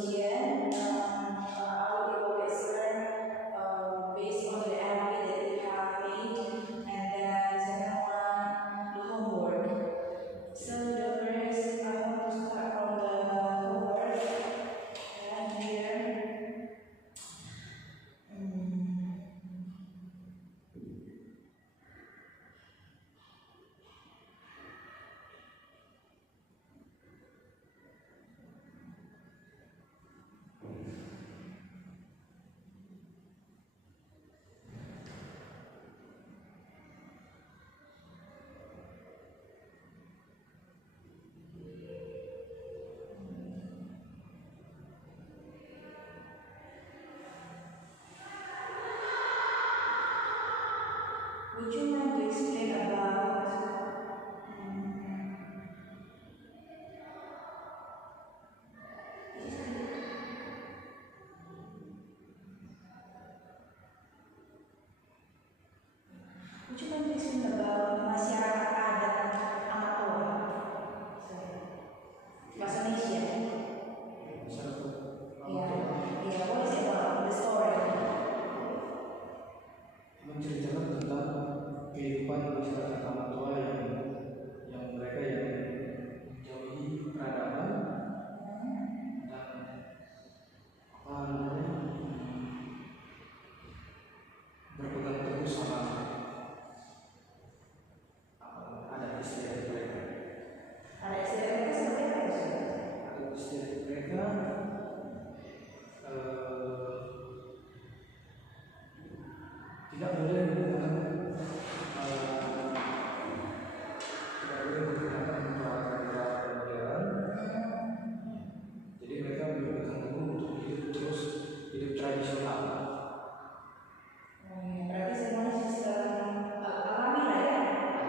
Indonesian, our always learn based on the LP that we have made, and then second one, the homework. So the first, I want to start from the homework. And here, would you mind to explain about masyarakat adat Amatoa? Bahasa Indonesia. Yeah, what is it about the story? Menceritakan tentang kehidupan masyarakat Amatoa yang mereka yang menjauhi peradaban dan apa namanya berpegang teguh sama adat istiadat mereka. Adat istiadat mereka seperti apa sih? Adat istiadat mereka tidak boleh menggunakan peralatan modern. Jadi mereka berpegang teguh untuk hidup terus hidup tradisional. Berarti semuanya sistem alami lah ya.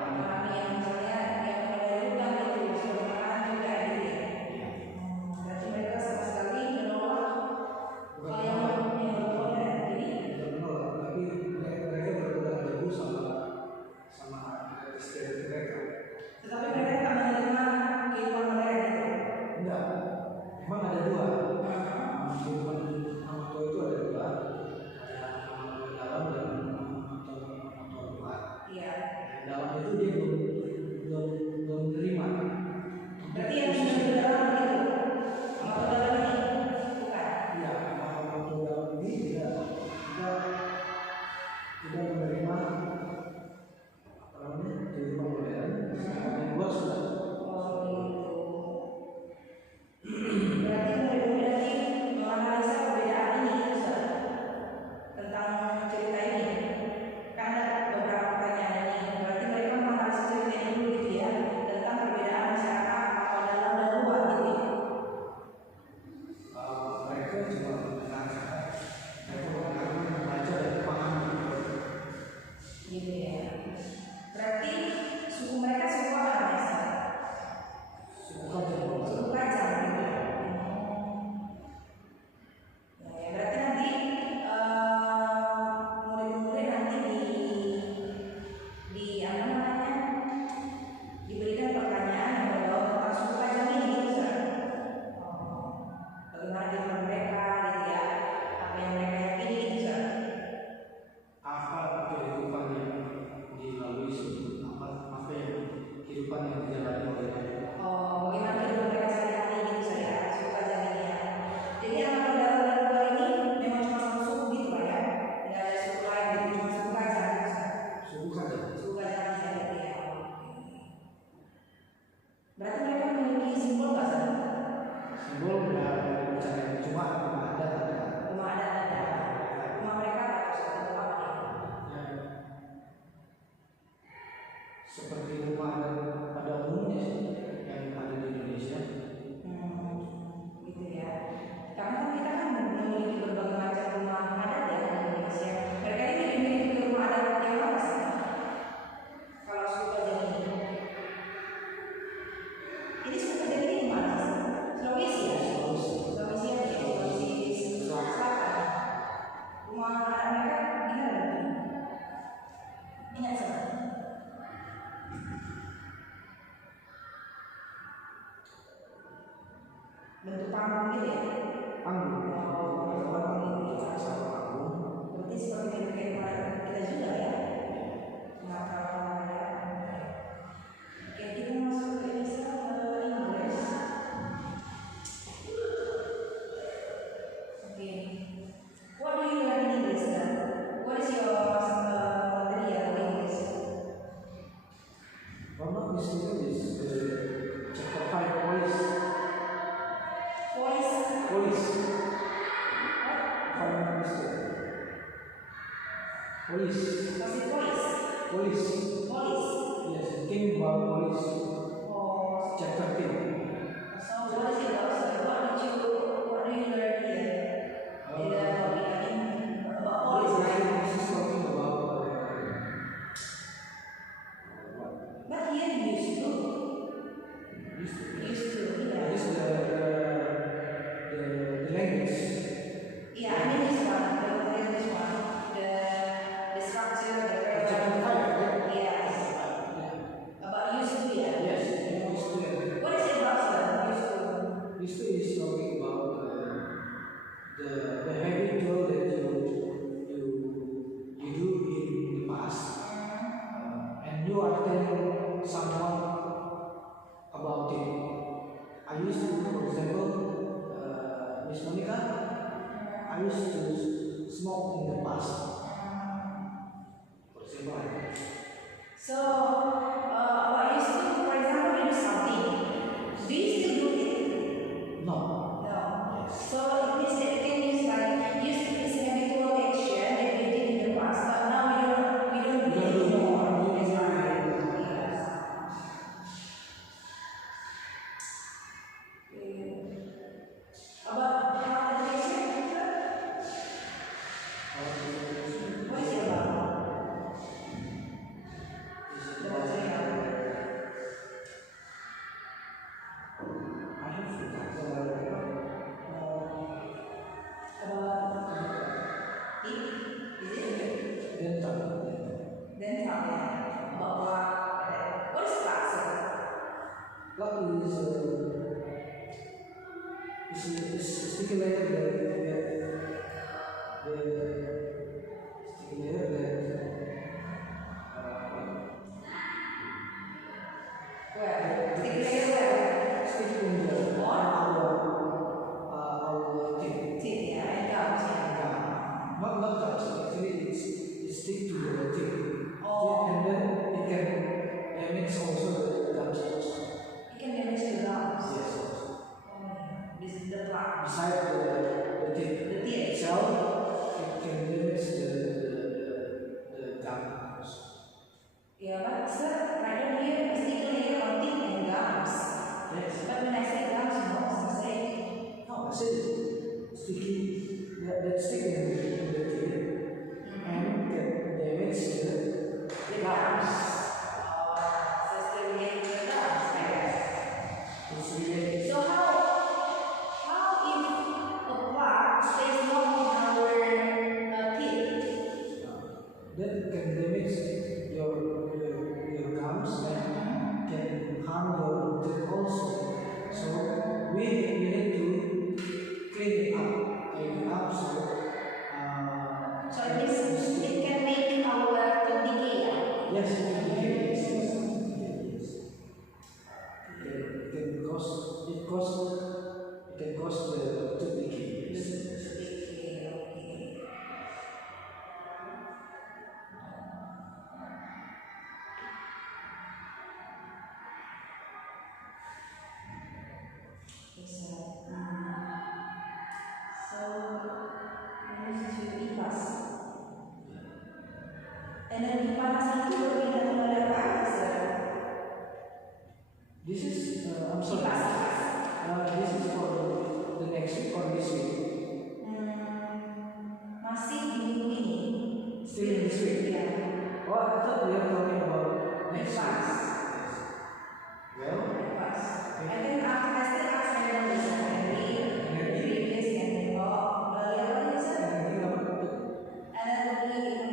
Alami yang misalnya yang dari hutan itu sebenarnya juga gitu ya. Berarti mereka sama sekali menolak hal yang modern ini. Menolak, tapi mereka berpegang teguh sama adat istiadat mereka. Tetapi mereka tak menerima kehidupan modern itu. Enggak, memang ada dua. Kehidupan Amatoa itu ada dua, ada Amatoa dalam dan Amatoa luar. Iya. Dalam itu dia belum menerima. Berarti yang sudah di dalam itu Amatoa dalam ini bukan? Iya, Amatoa dalam ini tidak menerima apa namanya kehidupan modern. Yang luar sudah. Berarti murid-murid nanti menganalisa perbedaan ini Ustaz, tentang cerita ini. Kan ada beberapa pertanyaan ini. Berarti mereka menganalisa cerita ini dulu gitu ya, tentang perbedaan masyarakat atau dalam dan luar gitu ya. Mereka cuma mendengarkan, mereka membaca dan paham. Gitu ya. Berarti suku mereka suku apa namanya? Suku Kajang. Suku Kajang gitu. Ya, berarti nanti murid-murid nanti di apa namanya diberikan pertanyaan yang berbau tentang suku Kajang ini gitu Ustaz. Bagaimana kehidupan mereka gitu ya, apa yang mereka yakini gitu Ustaz. Apa kehidupan yang dilalui sebelum apa yang kehidupan yang dijalani oleh mereka. Bagaimana kehidupan mereka sehari-hari gitu saya, suku Kajang ini ya. Jadi yang dalam dan luar ini memang cuma satu suku gitu Pak ya, nggak ada suku lain gitu, cuma suku Kajang gitu Ustaz. Suku Kajang. Suku Kajang aja gitu ya. Berarti mereka memiliki simbol nggak Ustaz? Simbol nggak bicara cuma rumah adat ada. Rumah adat ada. Rumah mereka apa Ustaz? Bentuk apa nih? Ya, seperti rumah adat pada umumnya yang ada di Indonesia. Gitu ya. Karena kan kita kan memiliki berbagai macam rumah adat ya di Indonesia. Mereka ini memiliki rumah adat yang mana sih? Kalau suku Kajang ini. Ini suku Kajang ini di mana sih? Sulawesi ya? Sulawesi ya? Sulawesi Selatan. Rumah adat mereka gimana berarti? Ingat Ustaz? Bentuk panggung gitu ya? panggung. Berarti seperti kayak kita juga ya. Nggak terlalu ya. Oke, kita masuk ke English. Oke. What do you learn in English then? What is your material in English? One of this is chapter 5, police. Voice. If I'm not mistaken. Police. Was it voice? Police. Yes, it came about police. Oh. Chapter 10. So what is it about? So what do you learn here? In the topic, I mean, about police, right? This is talking about what? But here used to, yeah. This is the language. Yeah, I mean this one, this one, the structure, the Chapter 5, right? yes, about used to, yeah. Yes, used to. What is it about, sir? Used to is talking about the habitual that you do in the past, and you are telling someone about it. I used to, for example, Miss Monica, I used to smoke in the past. For example, So, about used to, for example, you do something. Do you still do it? no. No. So it means that you can use like used to this habitual action that we did in the past, but now we don't do it anymore. That's right. Yes. About conversation, what is it about? The material. I have forgotten About it, is it? dental. Then tell me about what is class? What is stipulated that Where? Stipulated where? stipulated our thing. Teeth, yeah, and gums, yeah. Not touch. Actually, it stick to the thing. Oh. And then it can damage also the gums also. It can damage the gums. Yes. Oh, yeah. This is the plaque. Beside the teeth The teeth. itself, it can damage the gums. Yeah, but sir, I don't hear a sticker here on teeth and gums. Yes. But when I say gums, no, it's mistake. No, I said sticky. That stick in the teeth and can damage the The gums. Oh, so it's still related to the gums, I guess. It's related. So how if a plaque stays long in our teeth? That can damage your gums and can harm your teeth also. So we need to clean it up. So So it means it can make our tooth decay. yes, it can decay. Yes. It can cause the tooth decay. Yes. And then di panas itu berpindah kembali apa aja, sir? This is I'm sorry. Kipas. This is for the next week or this week. Masih di minggu ini. Still in this week. Ya. Oh, I thought we are talking about next week. Kipas. Well, Kipas. And then after I still ask my mom this every days and beli apa aja, sir? anything about And then beli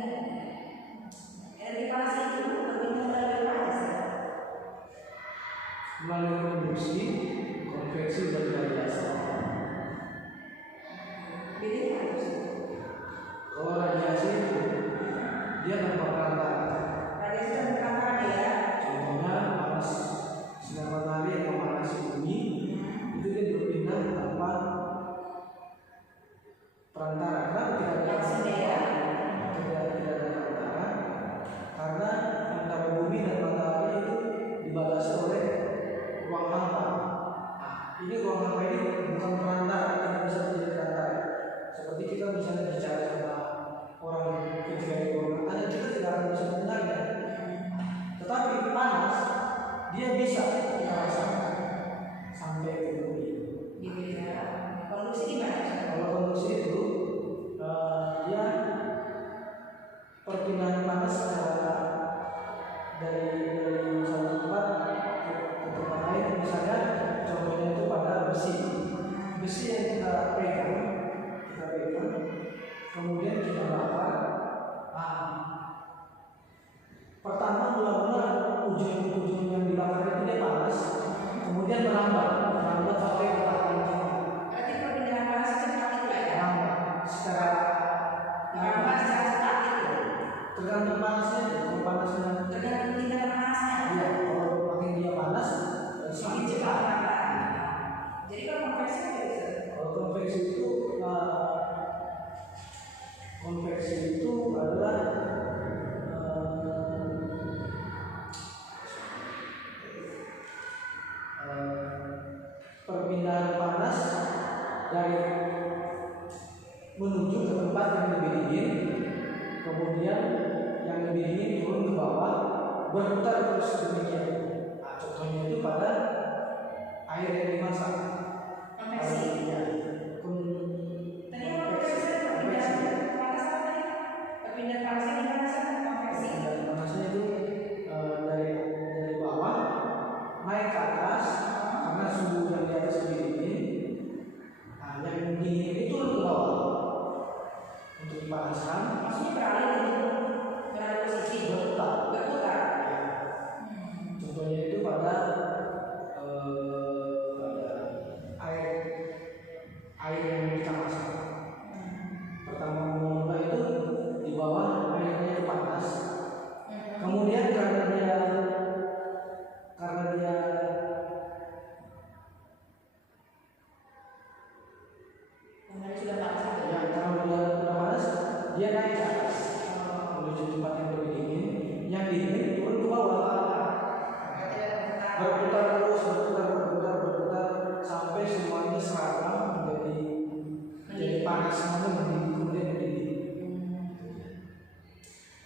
di panas itu berpindah kembali apa aja, sir? melalui konveksi konveksi berluar biasa. dia bisa kita rasakan sampai ke bumi. Gitu ya. Konduksi gimana? Kalau konduksi itu dia perpindahan panas dari satu tempat ke tempat lain, misalnya contohnya itu pada besi yang kita pegang, kemudian kita bakar. Pertama mula-mula ujung yang dibakar itu dia panas, kemudian merambat sampai ke tataran tinggi. Berarti perpindahan panas cepat itu ya? Secara cepat itu. tergantung panasnya, kalau panasnya Tergantung tingkat panasnya. iya, kalau makin dia panas Semakin cepat merambat. Jadi kalau konveksi apa itu? Kalau konveksi itu adalah perpindahan panas dari menuju ke tempat yang lebih dingin, kemudian yang lebih dingin turun ke bawah, berputar terus demikian. Contohnya itu pada air yang dimasak. Konveksi. Tadi apa konveksi? Perpindahan panas apa ya? Perpindahan panasnya gimana sih? Konveksi. Perpindahan panasnya itu dari bawah naik ke atas karena suhu yang di atas lebih dingin. Yang dingin itu turun ke bawah untuk dipanaskan. Maksudnya beralih posisi. Berputar. Ya. Contohnya itu pada air yang kita masak. Pertama mula itu di bawah airnya itu panas. Kemudian karena dia sudah panas. ya kalau dia udah panas, dia naik ke atas menuju tempat yang lebih dingin. Yang dingin turun ke bawah. Berputar terus, berputar sampai semuanya seragam menjadi panas semua, kemudian mendidih.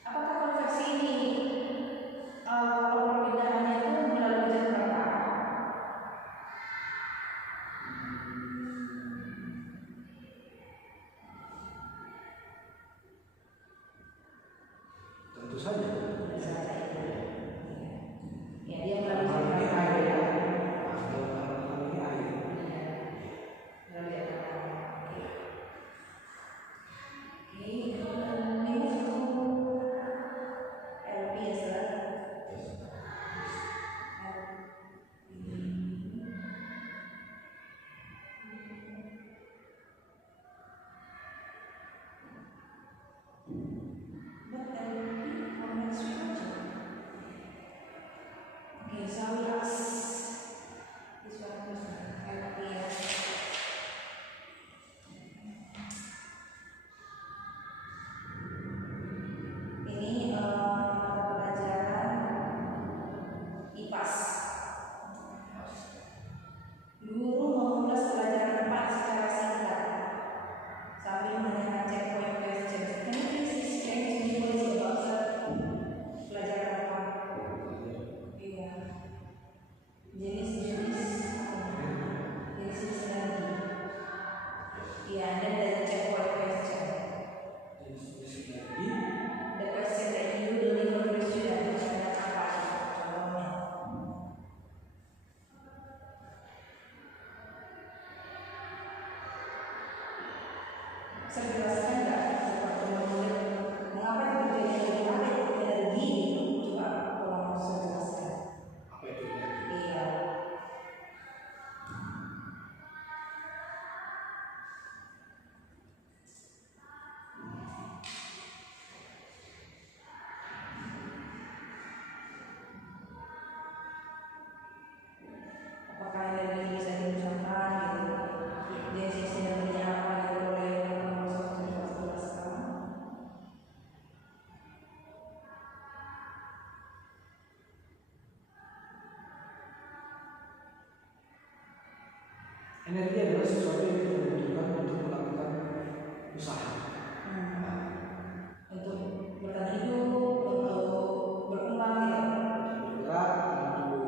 Apakah konveksi ini kalau perpindahannya itu melalui jam berapa? Tentu saja. Ya, dia melalui Ini jam air ya. berapa? Ini air. Okay, so I will ask this one question. LPS. Ini mata pelajaran IPAS. Guru mengulas pelajaran 4 secara singkat sambil menanyakan checkpoint question. Can you please change the policy about pelajaran apa? Iya. Jenis lagi. Iya, dan the checkpoint question. The question that you deliver to the student pertanyaan apa? Contohnya. Saya jelaskan nggak seperti murid mengapa itu terjadi energi itu? Coba tolong saya jelaskan. Apa itu energi? Iya. Apakah energi bisa diucapkan gitu? Definisi energinya apa gitu boleh jelaskan? Energi adalah sesuatu yang kita butuhkan untuk melakukan usaha. Untuk bertahan hidup, untuk berkembang gitu. Bergerak, untuk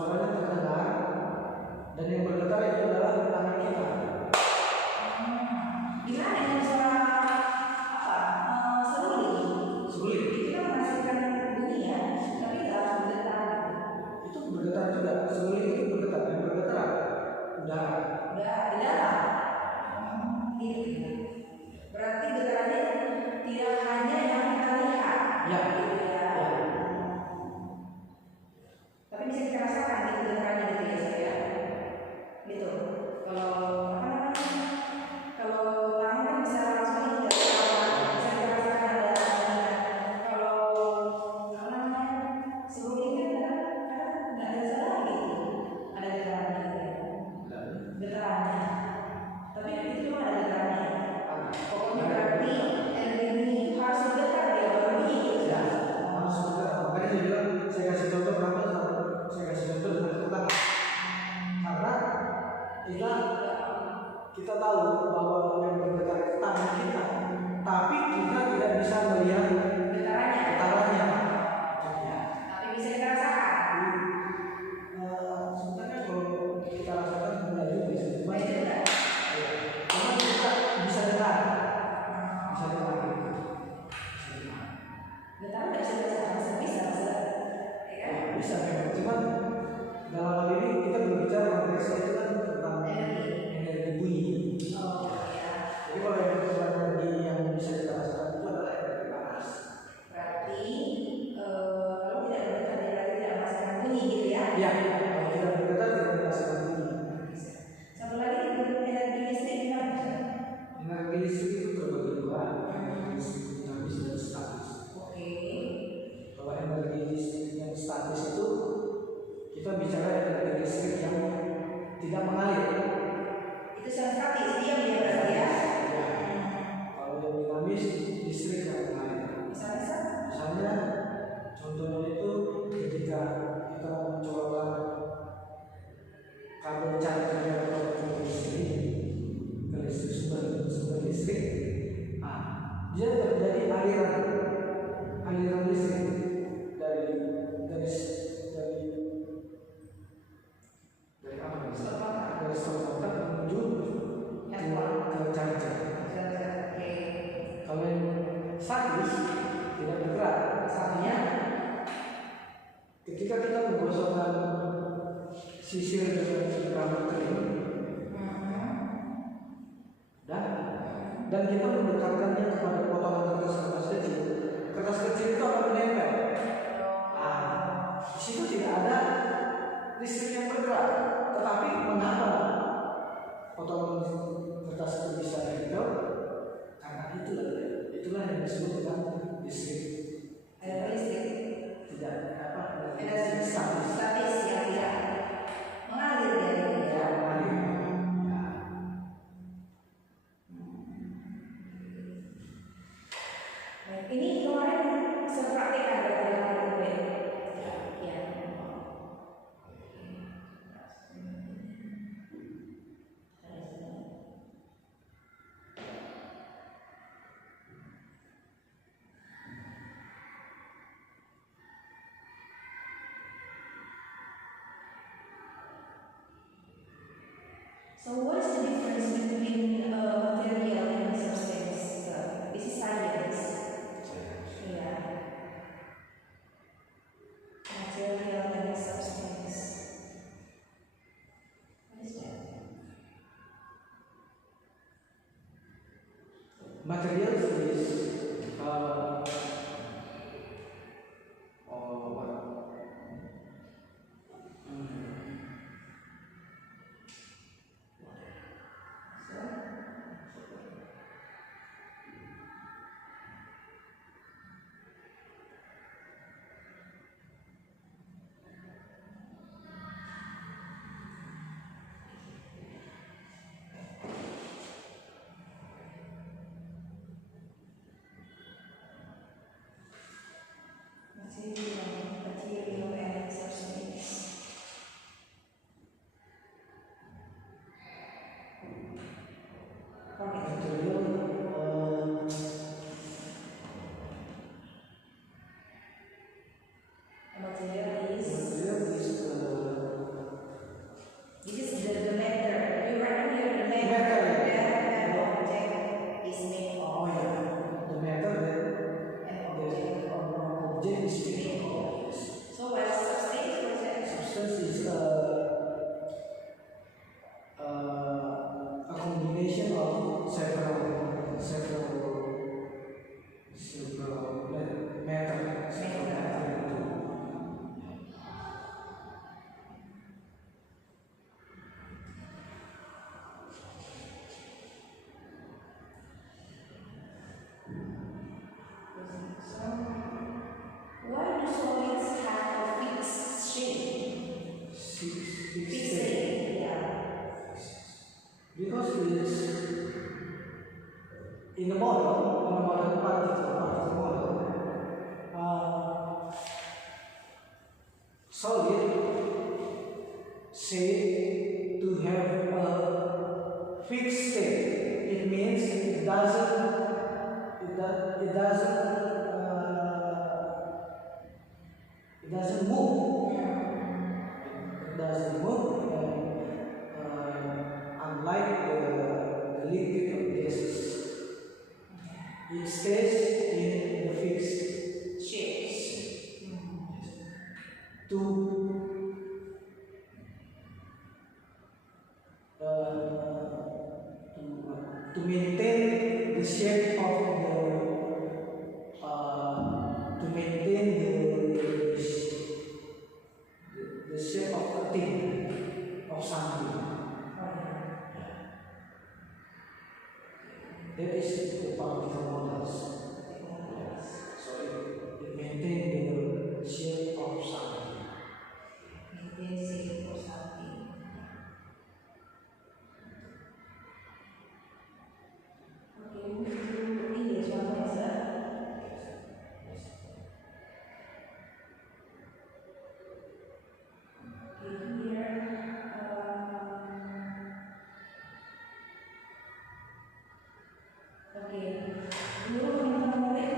suaranya terdengar, dan yang bergetar itu adalah tangan kita. Gimana dengan suara apa? Seruling. Sulit. Itu kan menghasilkan bunyi ya, tapi nggak bergetar. Itu bergetar juga. Sulit itu bergetar. Yang bergetar udara. Udah di dalam. Gitu. Berarti getarannya tidak hanya yang kita lihat. Ya. Gitu ya. Ya. Tapi bisa kita rasakan gitu getarannya gitu ya saya. Gitu. Kalau apa namanya? Kalau tangan kan bisa langsung hingga ke bawah, bisa kita rasakan ada bunyinya. Kalau apa namanya? Seruling kan kadang nggak ada suara gitu. Ada getarannya gitu ya. Getarannya. Tapi itu cuma ada getarannya. Pokoknya berarti energi bunyi itu harus bergetar dia baru bunyi gitu. Ya. Harus bergetar. Makanya saya bilang, saya kasih contoh kenapa? Saya kasih contoh dengan tepuk tangan. Karena kita tahu bahwa yang bergetar itu tangan kita, tapi kita tidak bisa melihat getarannya. Ya. Tapi bisa kita rasakan. Sebenarnya kalau kita rasakan enggak juga sih. Cuma Itu enggak. cuma kita bisa dengar. Bisa dengar. Getar nggak bisa dirasakan, bisa. Ya kan? Bisa memang. Cuma dalam hal ini kita berbicara konteksnya itu kan tentang energi bunyi. Oh ya. Jadi kalau energi yang bisa kita rasakan itu adalah energi panas. Berarti kalau tidak bergetar dia berarti tidak merasakan bunyi gitu ya? Ya, kalau tidak bergetar tidak merasakan bunyi. Satu lagi energi listrik gimana? Energi listrik itu terbagi dua, energi listrik dinamis dan statis. Oke. Kalau energi listrik yang statis itu kita bicara energi listrik yang tidak mengalir. Itu yang statis, diam dia berarti ya? Ya. Kalau yang dinamis listrik yang mengalir. Misalnya contohnya itu ketika kita mencoba kabel charger atau listrik ke listrik sumber listrik, dia terjadi aliran listrik dari apa misalnya dari stop kontak menuju ke charger. Kalau yang statis tidak bergerak, artinya ketika kita menggosokkan sisir dengan rambut kering, dan kita mendekatkannya kepada potongan kertas kecil, kertas kecil itu akan menempel. Di situ tidak ada listrik yang bergerak, tetapi mengapa potongan kertas itu bisa nempel? Karena itulah yang disebut dengan listrik. Ada listrik. Tidak apa? Energi Statis. yang tidak mengalir dari dia. Ini kemarin saya praktekkan dari kemarin ya. So what is the difference between material and substance? This is science. Yeah. Material and substance. What is that? Material is is in the model particle model, solid say to have a fixed state. It means it doesn't move. It doesn't move. Unlike the liquid or gases, it stays in the fixed Shapes. to to maintain the shape of the shape of a thing of something. That is the particle models. So it maintains the shape of something. Maintain shape or something. Okay, move to English one answer. Okay, here, okay. Guru minta murid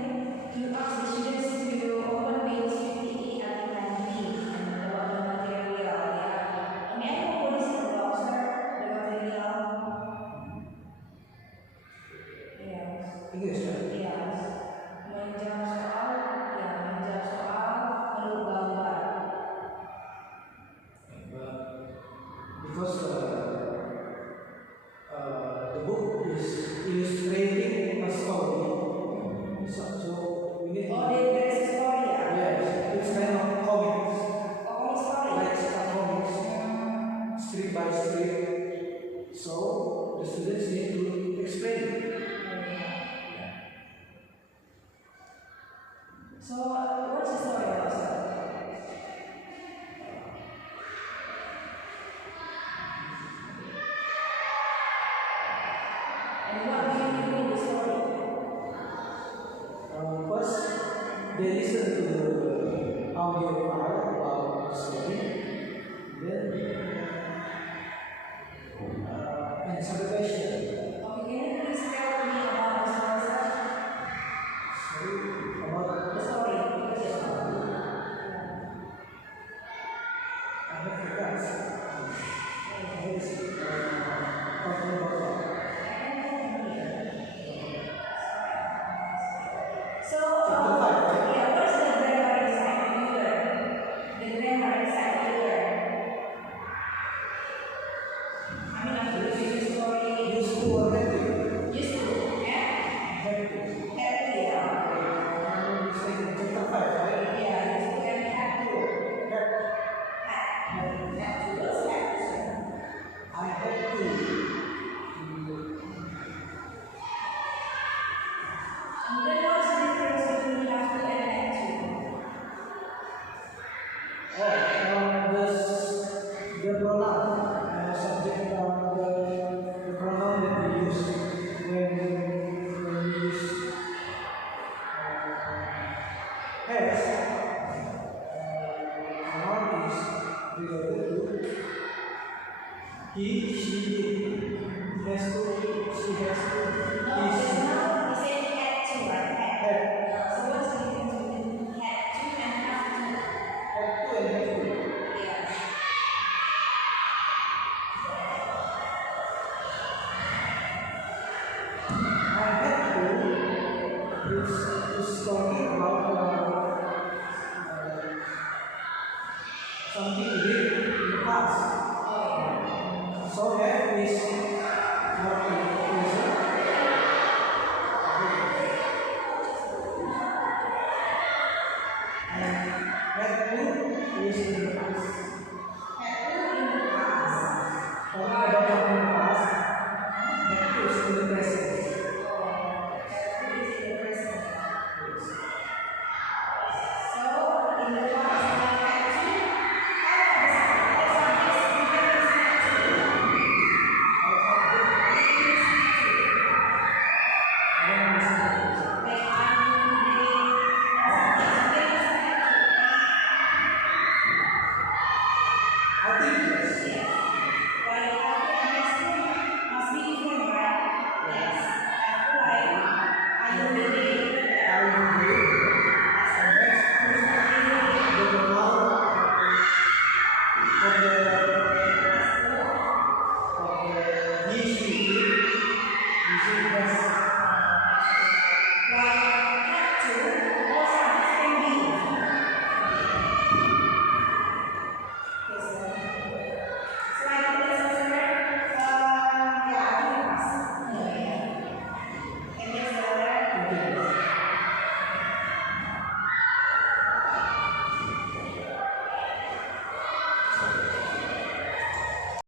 to ask the students to open page 58 and 90 and about the material. Yeah. May I know what is it about, sir? The material? Yes. English, right? Yes. Menjawab soal, ya menjawab soal menurut gambar. Because the book is illustrating a story, so we need. Oh, there is a story, ya? Yes, it's kind of comics, Oh, story. like comics, strip by strip. So the students need to explain it. So, what's the story about, sir? And what do you do in the story? First, they listen to the audio file about the story. Then answer the question. Okay, can you please tell me about the story, sir? Sorry, about The story. Yes. I have forgot. Yes, talking about that. So, yeah, what's the grammar inside here? The grammar inside here. I mean, after reading the story, Used to already. used to, yeah? Have to. Have, yeah. It's like in chapter 5, right? Yeah, used to and have to. Have. Have to. What's have to, sir? I had to. And then what's the difference between have to and have to? The pronoun, subject, the pronoun that we use when we use has, pronoun is related to he, she, it. Has to, she has to, No, he, just she. now we said had to, right? Have. So what's the difference between had to and have to? Have to and have to. Yeah. I had to is talking about